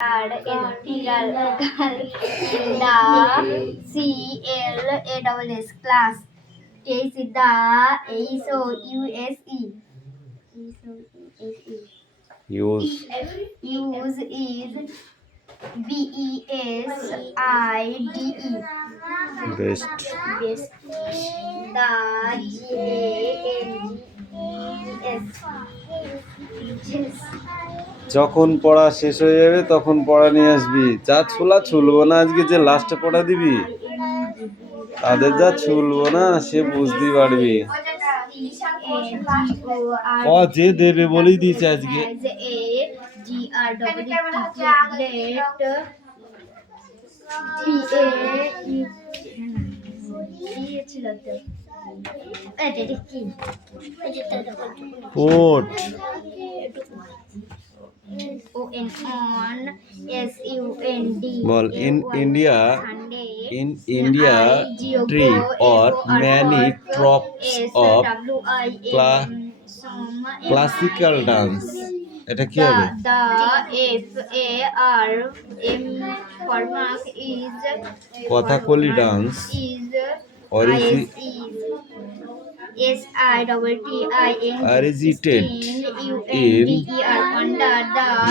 are integral in the CLASS class. Case is the SOUSE. Use Use is BESIDE. best. Best. The GANGES. যখন পড়া শেষ হয়ে যাবে তখন পড়া নিয়ে আসবি। যা ছোলা ছুলবো না আজকে, যে লাস্টে পড়া দিবি তাদের যা ছুলবো না সে বুঝতেই পারবি। ও যে দেবে বলেই দিয়েছে আজকে। Port ball. In India tree or many tropes of classical dance. এটা কি হবে? Kathakali dance originated in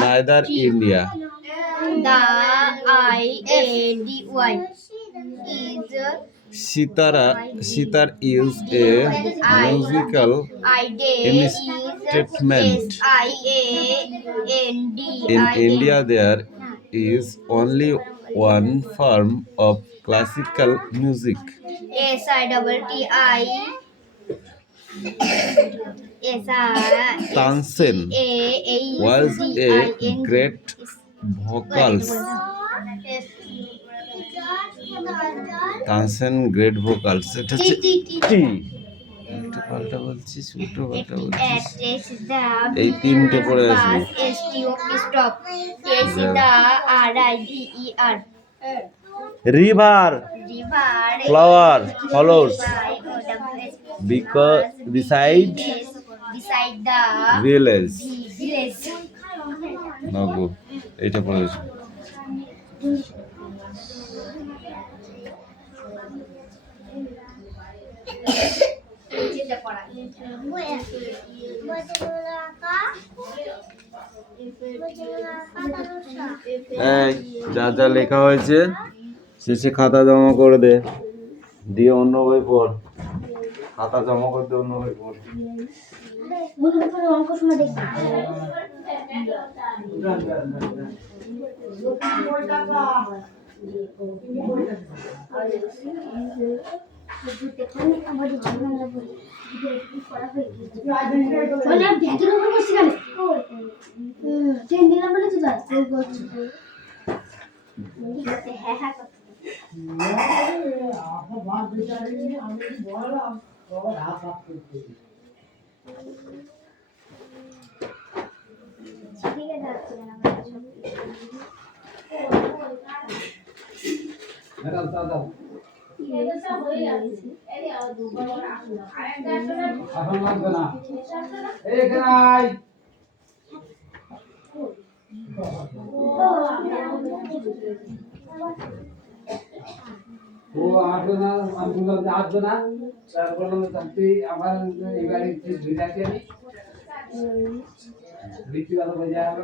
neither India. The IADY is Sitar is a musical instrument. In India, there is only one form of classical music. Tansen was a great vocalist. Tansen great vocals. এটা হচ্ছে টি। একটু পাল্টা বলছিস, উল্টো পাল্টা বলছিস। এই তিনটে পড়ে আসবি। River, flower, follows because beside the village. নগো এইটা পড়ে আসবি। যা যা লেখা হয়েছে শেষে খাতা জমা করে দে, দিয়ে অন্য বই পড়। খাতা জমা করতে অন্য বই পড়। ও আসবে না, আমি বললাম যে আসবে না, স্যার বললাম তুই আমার এই বাড়ি ভিড়াকে আমি ভিড়ি ভালো হয়ে যাবে।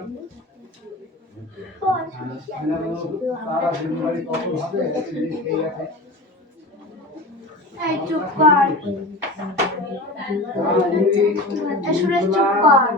সারা দিন বাড়ি কত হবে এই আছে। এই চুপ কর, শুনে চুপ কর।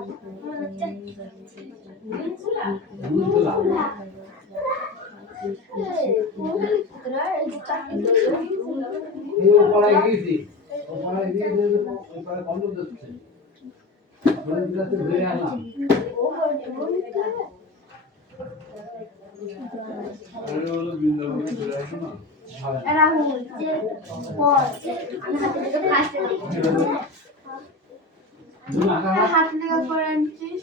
হাত লেগে করে আনছিস।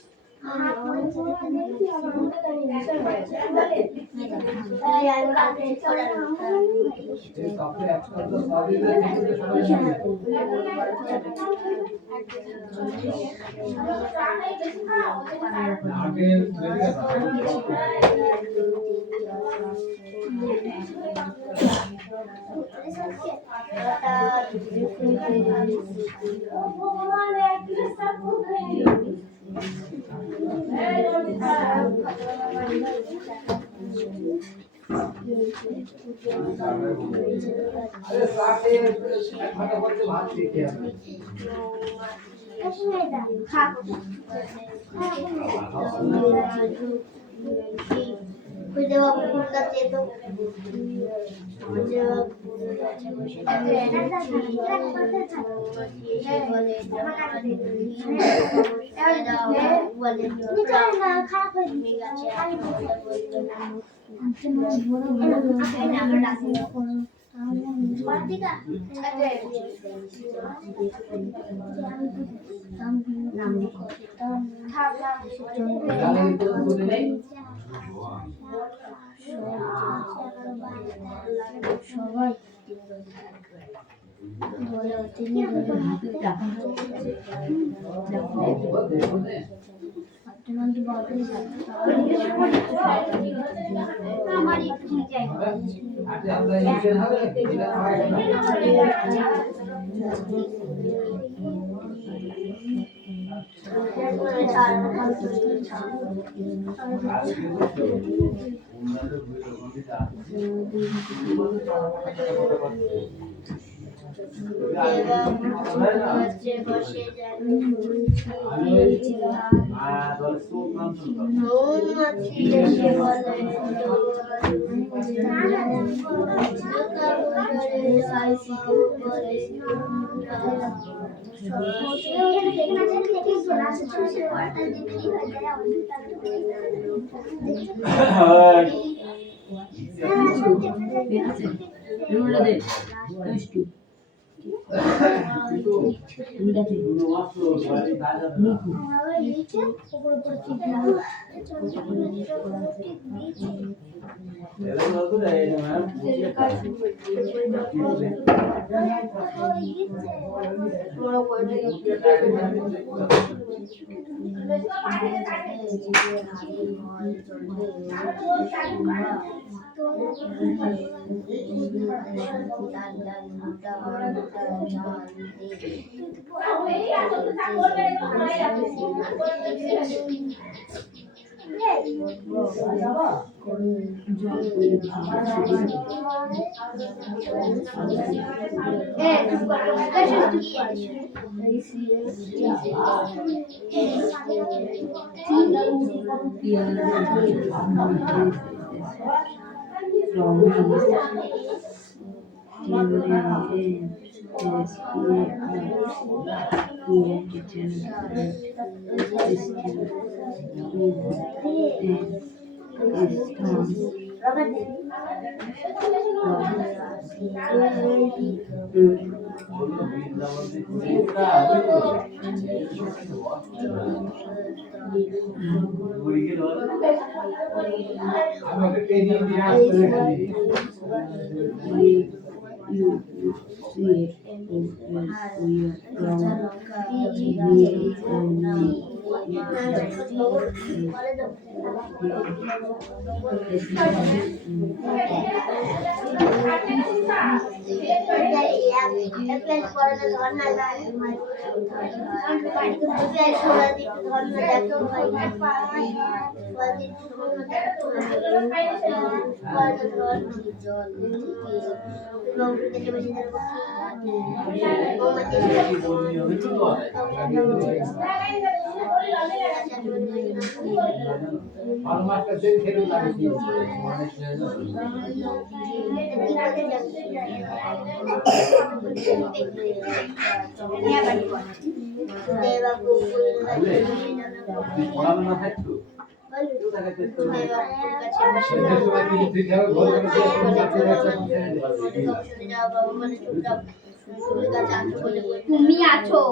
তুমি আছো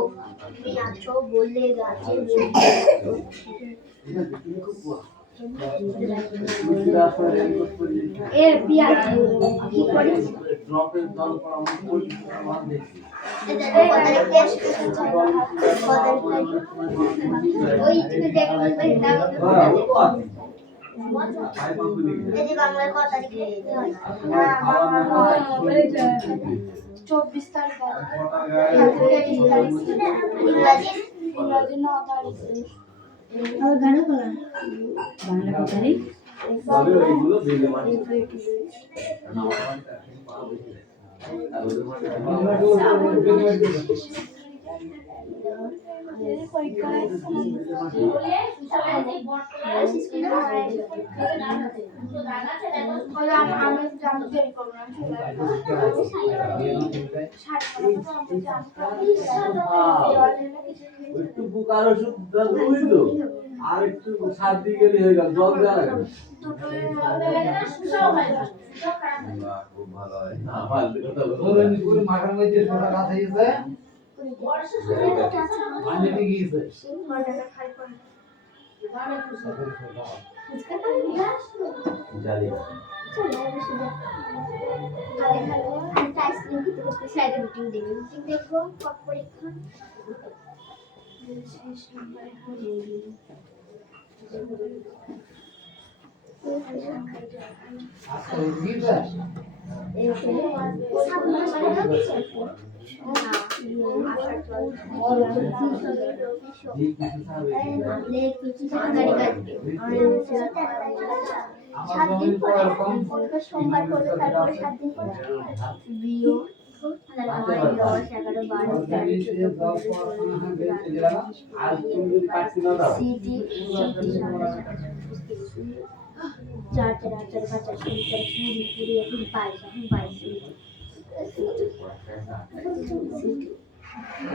তুমি আছো বলে গাছে এর বিয়া কি করিস ওই তুমি দেখে বলবে যদি বাংলার কত তারিখে হয় 24 তারিখ ইংরাজি 9 তারিখ আর গানা বলা বাংলা কত তারিখ এগুলো দিলে মানে একটু বুকার ওষুধ বুঝলো আর একটু সাত দিয়ে গেলে হয়ে গেল জল দেওয়া লাগে খুব ভালো হয় না ফালতু কথা বলো পুরো মাথার মধ্যে সোনা কাছে গেছে পানিতে গিয়েছে জালি দেখবো পরীক্ষা সোমবার করবে তারপরে 7 দিন পর বিও 10, 11, 12 সিটি 4, 4, 5, 6, 7, 8,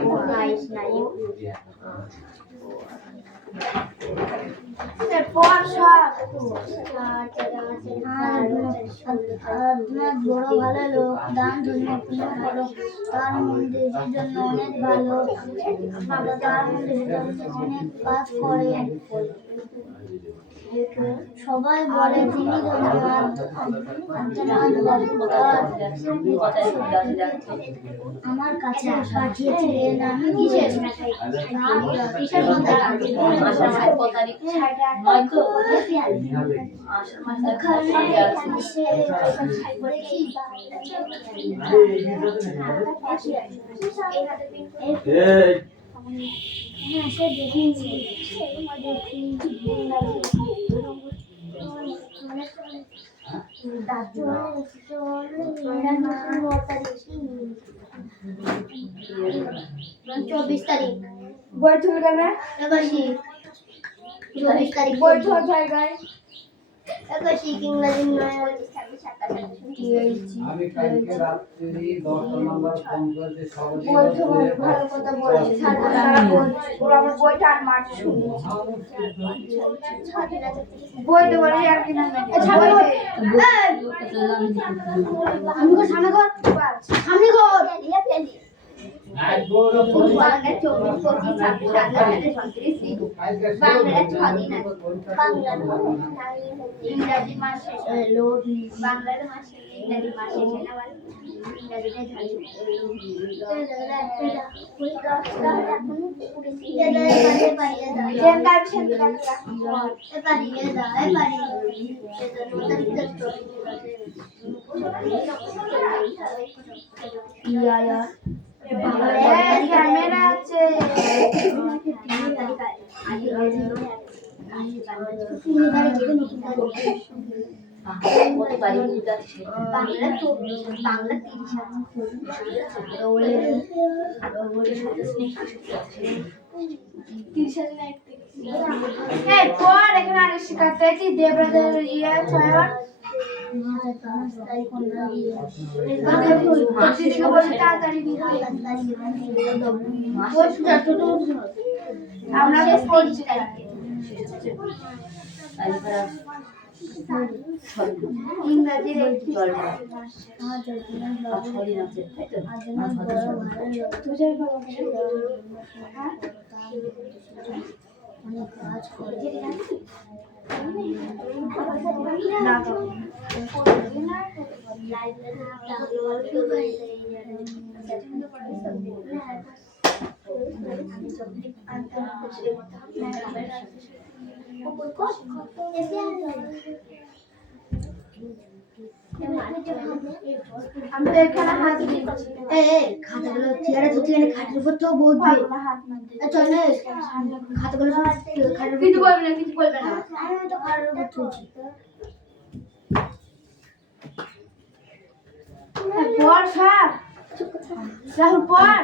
বড় ভালো লোক দান ধর্ম পূর্ণ করো তার মন্দিরের জন্য অনেক ভালো তার মন্দিরের অনেক কাজ করেন সবাই বলে তিনি ধন্যবাদ আমার কাছে পাঠিয়েছিলেন আমি चौबीस तारीख बैठ हो गया 24 तारीख बैठ हो जाएगा একাশি ইংরেজি 9 আমি কালকে রাত্রি 10 নম্বর ফোন করে সবাই ভালো কথা বলছি সারা ওরা আমার বইটা আর মার শুনি বইতে বলে আর কি না আমি কো সামনে কর ইয়া ফেলি বাংলা 24, 25, 26, 27, 29, 30 বাংলা 6 দিন আছে বাংলা ইংরেজি মাসে বাংলার মাসে ইংরেজি মাসে খেলা বল ইংরেজিতে ঝাড়ি ক্যামেরা আছে বাংলা 24 বাংলা 30 দেবরাজের ইয়ে ছয় আমরা পড়ছি ইংরেজির অনেক কাজ করে। আমি তো এখানে হাত দিচ্ছি। খাতাগুলো চেয়ারে তো চেয়ারে খাটের উপর তো বসবে। চল না খাতাগুলো খাটের কিছু বলবে না, কিছু বলবে না। আমি তো খাটের উপর তুলছি। বর্ষা রাহুল পর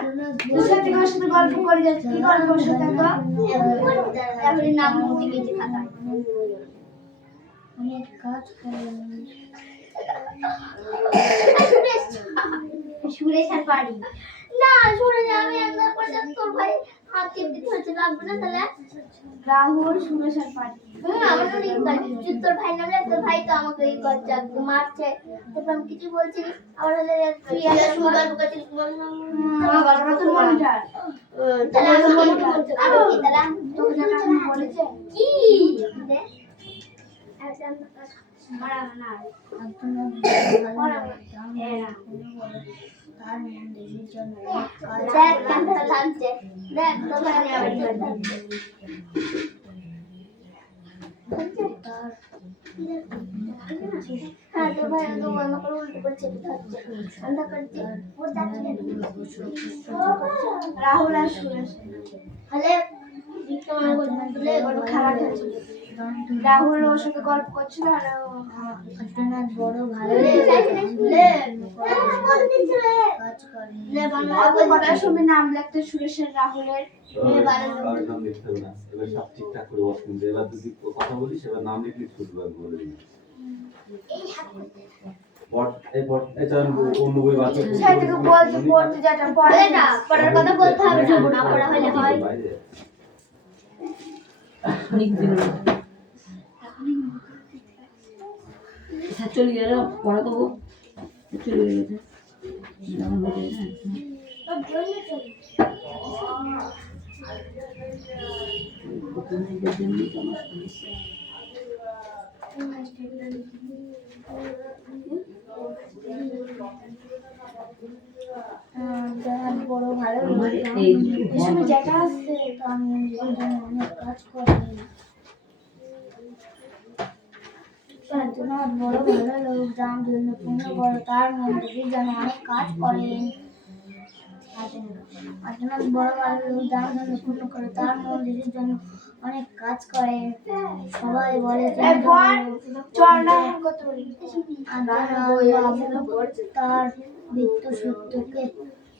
তোর সাথে গল্প করে যাচ্ছি। কি গল্প সাথে তো তারপরে নাম মুছে গেছে খাতায়। অনেক কাজ করে সুরেশ আর পারি না। সুরেশ আমি একবার করে তোর ভাই হাত চেপে ধরতে লাগবে না তাহলে রাহুল সুরেশ আর পারি। আমার তো তোর ভাই নামলে তোর ভাই তো আমাকে এই করছে মারছে। তারপর আমি কিছু বলছি আবার হলে তুই একটা সুন্দর বুকাতে বাবা তো মনিটার তাহলে আমি কি তাহলে তোকে জানা বলেছে কি দে একদম মারা না একদম মারা এরা তার মন দেশের জন্য দেখ কাঁদা লাগছে। দেখ তো ভাই আবার হ্যাঁ তো ভাই তো আমাকে উল্টো করে চেপে ধরছে আন্ধা করছে ওর যাচ্ছে রাহুল আর সুরেশ হলে বিক্রমের বলে বড় খারাপ হয়েছিল। রাহুল ওর সাথে গল্প করছিল আর অনেক বড় ভালো কটার সময় নাম লিখতে সুরেশের রাহুলের সব ঠিকঠাক করে বস। কিন্তু এবার যদি কথা বলিস এবার নাম লিখলে ছুটবে বলে দিবি। পড়ার কথা বলতে হবে না পড়া হলে হয়। চলে গেল পড়া তো চলে গেছে বড় ভালো যেটা আছে অনেক কাজ করে বড় ভালো লোক যার জন্য পূর্ণ বড় তার মন্দিরে যেন অনেক কাজ করেন। বড় ভালো লোক যার জন্য পূর্ণ করে তার মন্দিরের জন্য অনেক কাজ করেন। সবাই বলে তার বৃত্ত সত্যকে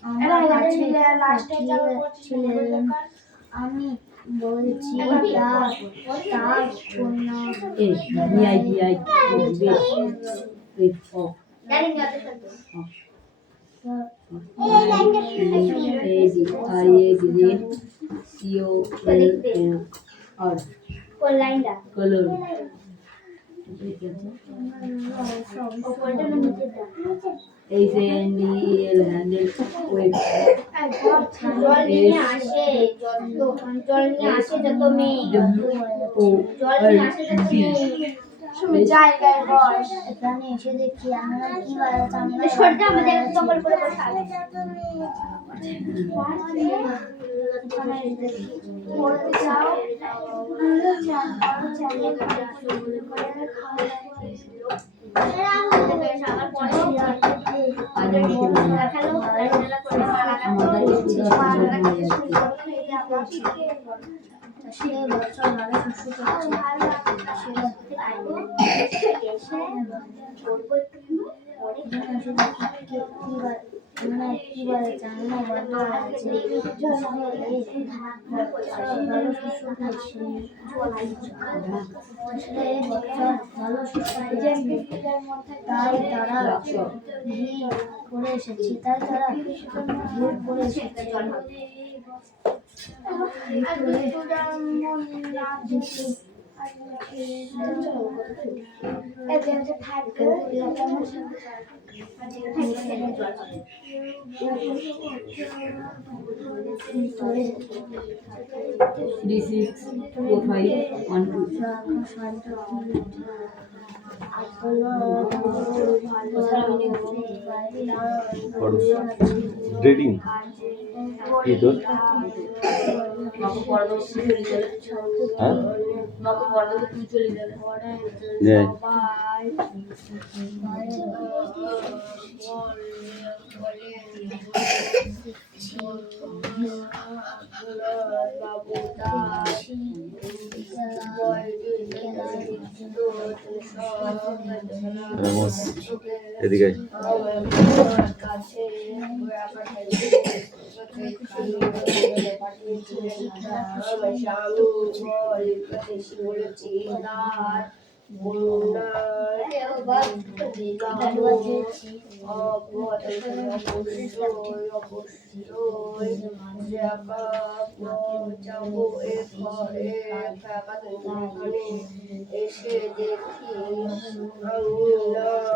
আমার কাছে ছিলেন। আমি বলছি তার জন্য HANDEL handle web জল নিয়ে আসে যত মেয়ে জল নিয়ে আসে যত মেয়ে জায়গায় বস এখানে এসে দেখি আমরা কি বাড়াচ্ছি আমরা সরটা আমাদের কবল করে বসা পড়তে যাও তাই তারা করে এসেছি তাই তারা করে এসেছে three six four five one to reading কি তোর মাকে পড়া দেবো তুই চলে গেলে হ্যাঁ মাকে পড়া দেবো তুই চলে গেলে নে রামোস এদিকে আয়।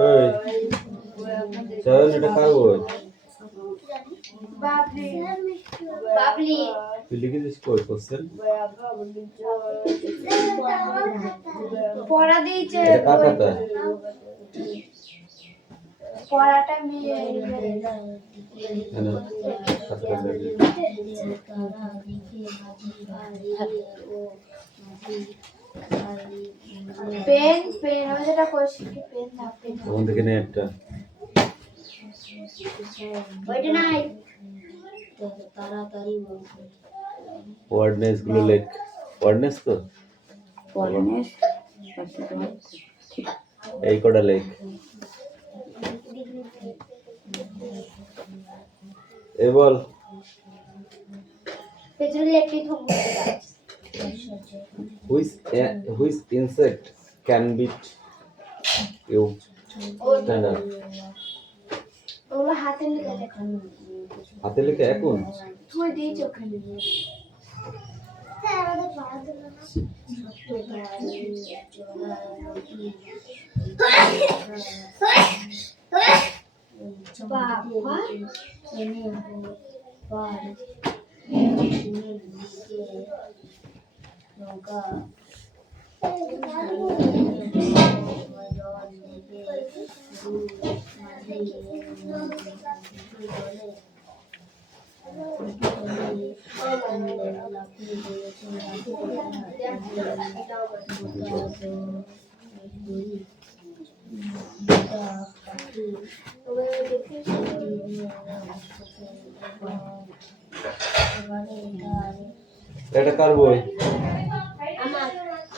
এই চল এটা কার বই বাবলি তুই লিখেছিস কই কোশ্চেন পড়া দিয়েছে এটা কার খাতা পড়াটা মেয়ে না খাতাটা দেখি পেন পেন আমি যেটা করছি কি পেন না পেন ওখান থেকে নে একটা ওইটা নাই ওয়ার্ডনেস গুলো লেখ ওয়ার্ডনেস তো পড়ানেস এই কটা লেখ এ বল পেছনে একটি থম which insect can beat you standard ওগুলো হাতে লিখে লেখা হাতে লিখে এখন তুই দিয়েছ ওখানে আমাদের পড়া দিল এটা কার বই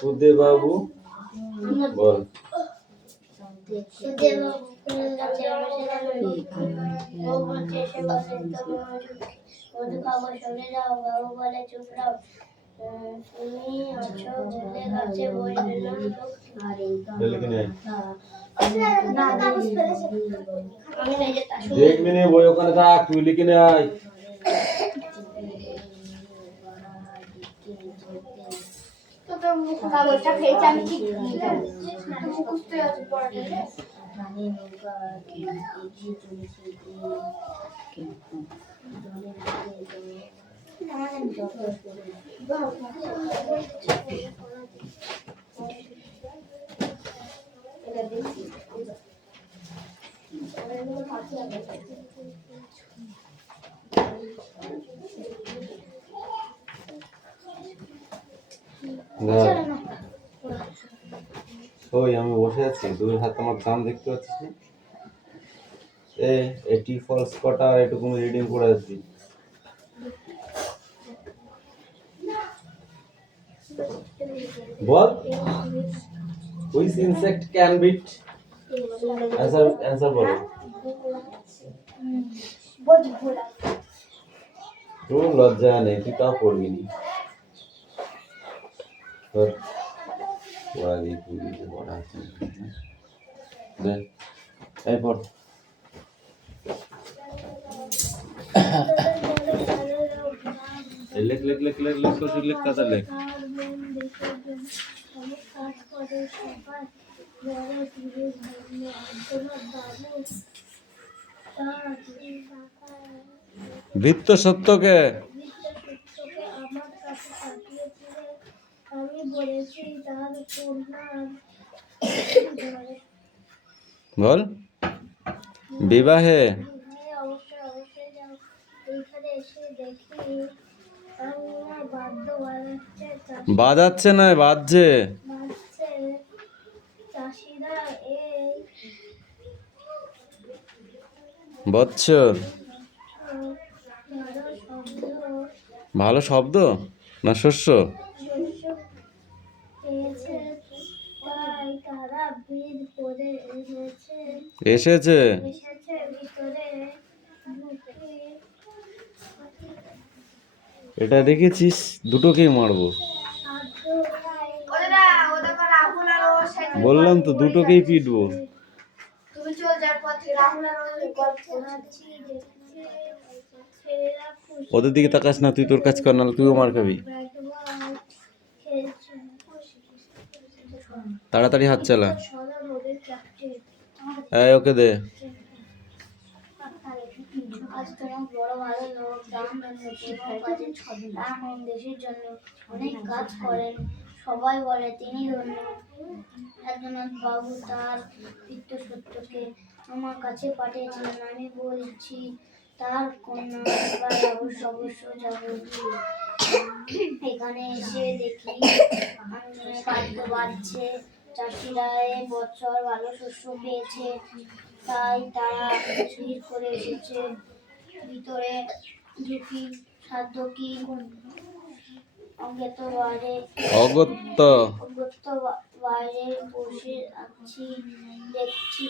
উদয় বাবু বল দেখবি না বই ওখানে থাক তুই লিখে নে আয় কাগজটা খেয়েছি আমি ঠিক মুখস্থ আছে পড়াটা ওই আমি বসে আছি দুই হাত আমার দাম দেখতে পাচ্ছিস না এটি ফলস কটা আর এটুকু রিডিং করে আসবি বল which insect can beat answer বলো তোর লজ্জা নেই তুই তাও পড়বি নি তোর পড়া দিয়ে তুই দিতে পড়া আছে দেখ এই পড় লেখ লেখ লেখ লেখ লেখ লেখ খাতা লেখ সবাই বড় ধীরে ধরল আর্দ্রনাথ বাবু তার বৃত্ত সত্যকে বৃত্তসূত্রকে আমার কাছে পাঠিয়েছিলেন। আমি বলেছি তার কন্যার বল বিবাহে হ্যাঁ, অবশ্যই অবশ্যই যাও। এইখানে এসে দেখি আমি বাদ্য বাজাচ্ছে না বাজছে বাজছে চাষিরা এই বৎসর ভালো শব্দ ভালো শব্দ না শস্য শস্য পেয়েছে, তাই তারা ভিড় করে এসেছে এসেছে ভিতরে ঢুকে এটা দেখেছিস দুটোকেই মারবো বললাম তো দুটোকেই পিটবো তুমি চল যার পথে রাহুল আর ওদের গল্প শোনাচ্ছি দেখছে ছেলেরা খুশি ওদের দিকে তাকাস না তুই তোর কাজ কর নাহলে তুইও মার খাবি ব্যাট বল খেলছে তাড়াতাড়ি হাত চালা সদা ওদের ক্যাপ্টেন এই ওকে দে আজ তোমার বড় ভালো লোক গ্রাম এখন দেশের জন্য অনেক কাজ করেন, সবাই বলে তিনি ধন্য। একজনাথ বাবু তার বৃত্তসূত্রকে আমার কাছে পাঠিয়েছিলেন। আমি বলছি তার কন্যা এবার অবশ্য যাব। এখানে এসে দেখি বাদ্য বাজছে, চাষিরা এ বছর ভালো শস্য পেয়েছে, তাই তারা ভিড় করে এসেছে ভিতরে ঢুকি সাধ্য কি অজ্ঞাত বাইরে অগত্য অজ্ঞাত বাইরে বসে আছি, দেখছি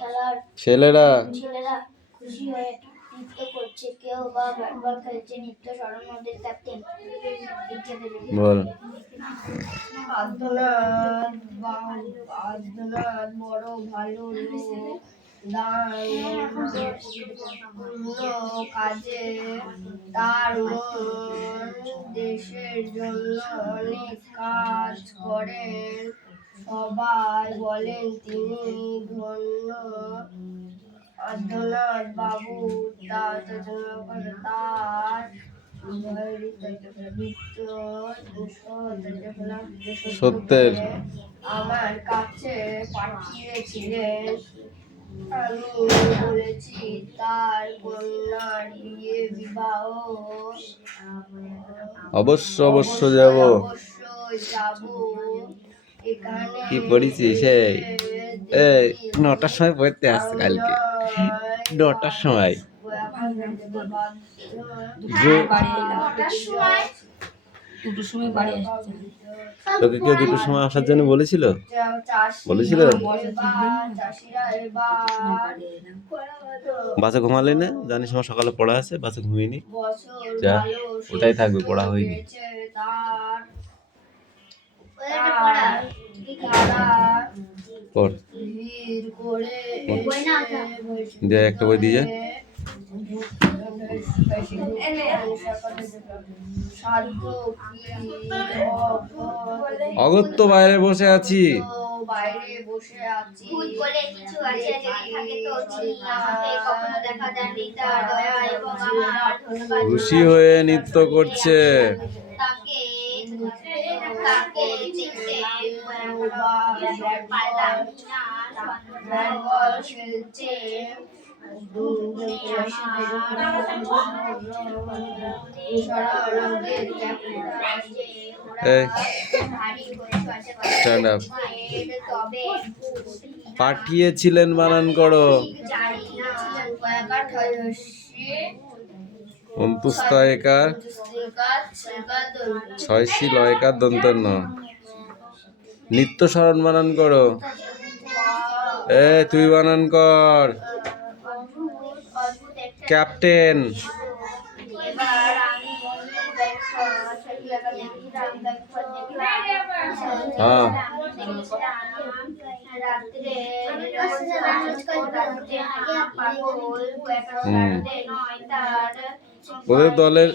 খেলার ছেলেরা ছেলেরা খুশি হয়ে নৃত্য করছে, কেউ বা ব্যাট বল খেলছে। নৃত্য স্মরণ নদীর ক্যাপ্টেন বল আর্দ্রনাথ বড় ভালো লোক, দান কাজে তার মন, দেশের জন্য অনেক কাজ করেন, সবাই বলেন তিনি ধন্য। আর্দ্রনাথ বাবু তার সত্যের আমার কাছে পাঠিয়েছিলেন। আমি বলেছি তার কন্যার বিয়ে বিবাহ অবশ্য যাব অবশ্যই যাব। এখানে কি পড়েছিস এই 9টার সময় পড়তে আসছে কালকে 9টার সময় দুটোর সময় বাড়ি আসছে তোকে কেউ 2টোর সময় আসার জন্য বলেছিল বলেছিল বাসে ঘুমালি না জানিস আমার সকালে পড়া আছে বাসে ঘুমিয়ে নি যা ওটাই থাকবে পড়া হয়নি পড় দে একটা বই দিয়ে অগত্য বাইরে বসে আছি খুশি হয়ে নৃত্য করছে স্ট্যান্ড আপ পাঠিয়েছিলেন বানান করো অন্তুস্তায়কার ছয়শি লয়কার দন্তন্য নিত্য স্মরণ বানান করো তুই বানান কর ক্যাপ্টেন হ্যাঁ ওদের দলের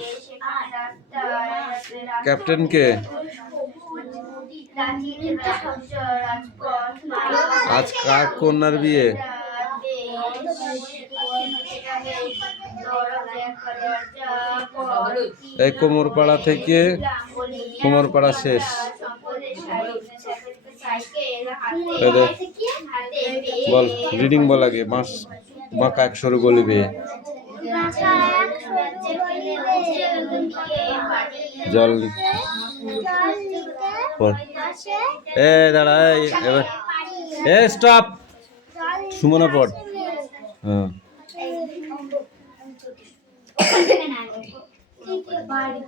ক্যাপ্টেন কে রাজীব রাজ্য রাজপথ আজ কার কন্যার বিয়ে? এই কোমরপাড়া থেকে কোমরপাড়া শেষ। এই দেখ, বল রিডিং বল আগে। বাঁকা এক সরু গলিবে, জল পর। এ দাঁড়া, এবার এ স্টপ, সুমনা পড়। হ্যাঁ বাড়ি